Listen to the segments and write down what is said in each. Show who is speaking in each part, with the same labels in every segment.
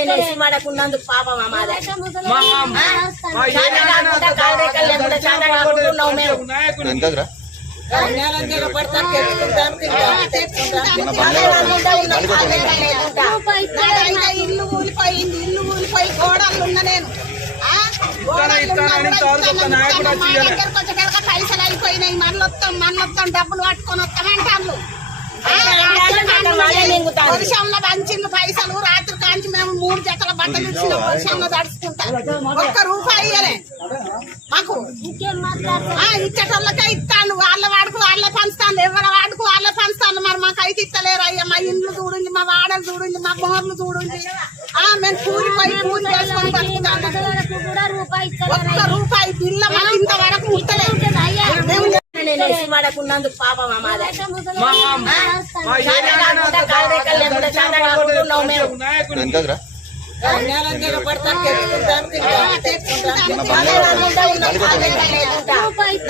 Speaker 1: నేను పాపం
Speaker 2: ఇల్లు ఇల్లు గోడలు ఉన్న నేను. పైసలు అయిపోయినాయి మనలొత్తాం మనలొత్తాం డబ్బులు పట్టుకొని వస్తామంటారు. వర్షంలో పంచింది పైసలు రాత్రి కాంచి మేము మూడు జతల బట్టలు ఇచ్చిన వర్షంలో తడుచుకుంటాం. ఒక్క రూపాయి ఇయ్యలే. మాకు ఇచ్చేటోళ్ళకే ఇస్తాను. వాళ్ళ వాడుకు వాళ్ళే పంచుతాను ఎవరి వాడుకు వాళ్ళే పంచుతాను మరి మాకు అయితే ఇస్తలేరు. అయ్యా మా ఇండ్లు చూడండి మా వాడలు చూడండి మా బోర్లు చూడండి. ఆ మేము కూలిపోయి కూలి చేసుకొని బతుకుతాము ఒక్క రూపాయి బిల్ల మాకు ఇంతవరకు ముట్టలేదు మేము
Speaker 1: నేను ఇసి పడకున్నందుకు పాపం మాదే.
Speaker 3: మా మా మా
Speaker 1: చాలా కాకుండా కాలరేకలు లేకుండా చాలా కాకుంటున్నాం మేము.
Speaker 3: నాయకుడు
Speaker 4: వెనకరా
Speaker 1: నెలంజల పడతాం తెచ్చుకుంటాం తింటాం తెచ్చుకుంటాం చాలా కాకుండా ఉన్నాం కాలరేకలు లేకుండా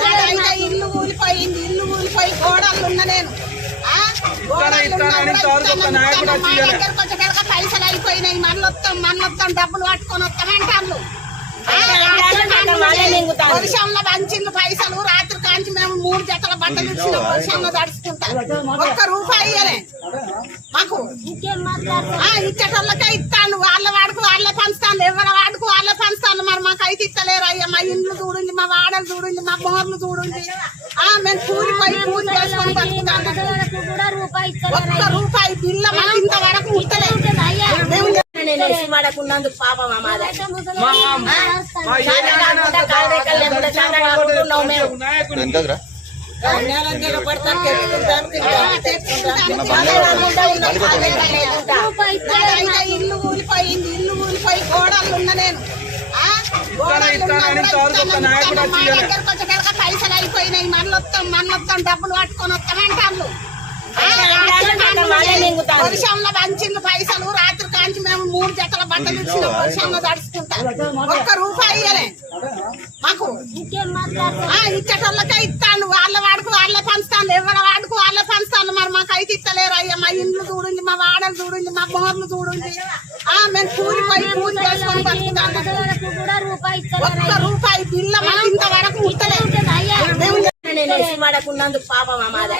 Speaker 2: నాకైతే ఇల్లు కూలిపోయింది ఇల్లు గోడలు ఉన్న నేను. పైసలు అయిపోయినాయి మనలొత్తాం మనలొత్తాం డబ్బులు పట్టుకొని వస్తామంటారు. వర్షంలో పంచింది పైసలు రాత్రి కాంచి మేము మూడు జతల బట్టలు ఇచ్చిన వర్షంలో తడుచుకుంటాం. ఒక్క రూపాయి మాకు. ఆ, ఇచ్చేటోళ్ళకే ఇస్తాను వాళ్ళ వాడుకు వాళ్ళే పంచుతాను ఎవరి వాడుకు వాళ్ళే పంచుతాను మరి మాకు అయితే ఇస్తలేరు. అయ్యా మా ఇండ్లు చూడండి మా వాడలు చూడండి మా బోర్లు చూడండి. ఆ మేము కూలిపోయి కూలి చేసుకొని ఒక్క రూపాయి బిల్ల మాకు ఇంతవరకు
Speaker 1: నేను పడకున్నందుకు పాపం మాదే?
Speaker 2: ఇల్లు ఇల్లు గోడలు ఉన్న పైసలు అయిపోయినాయి. మనలొత్తాం మనలొత్తాం డబ్బులు పట్టుకొని వస్తామంటారు. వర్షంలో పంచింది పైసలు మేము మూడు జతల బట్టలు ఇచ్చిన వర్షంలో తడుచుకుంటాం ఒక్క రూపాయి ఇయ్యలే. మాకు ఇచ్చేటోళ్ళకే ఇస్తాను వాళ్ళ వాడుకు వాళ్ళే పంచుతాను ఎవరి వాడుకు వాళ్ళే పంచుతాను మరి మాకు అయితే ఇస్తలేరు. అయ్యా మా ఇండ్లు చూడండి మా వాడలు చూడండి మా బోర్లు చూడండి ఆ మేము కూలిపోయి కూలి చేసుకొని బతుకుతాము ఒక్క రూపాయి బిల్ల మాకు ఇంతవరకు
Speaker 1: ఇసి పడకున్నందుకు పాపం మాదే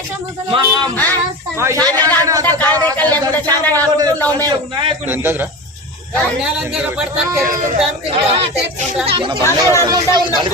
Speaker 1: తెచ్చుకుంటాం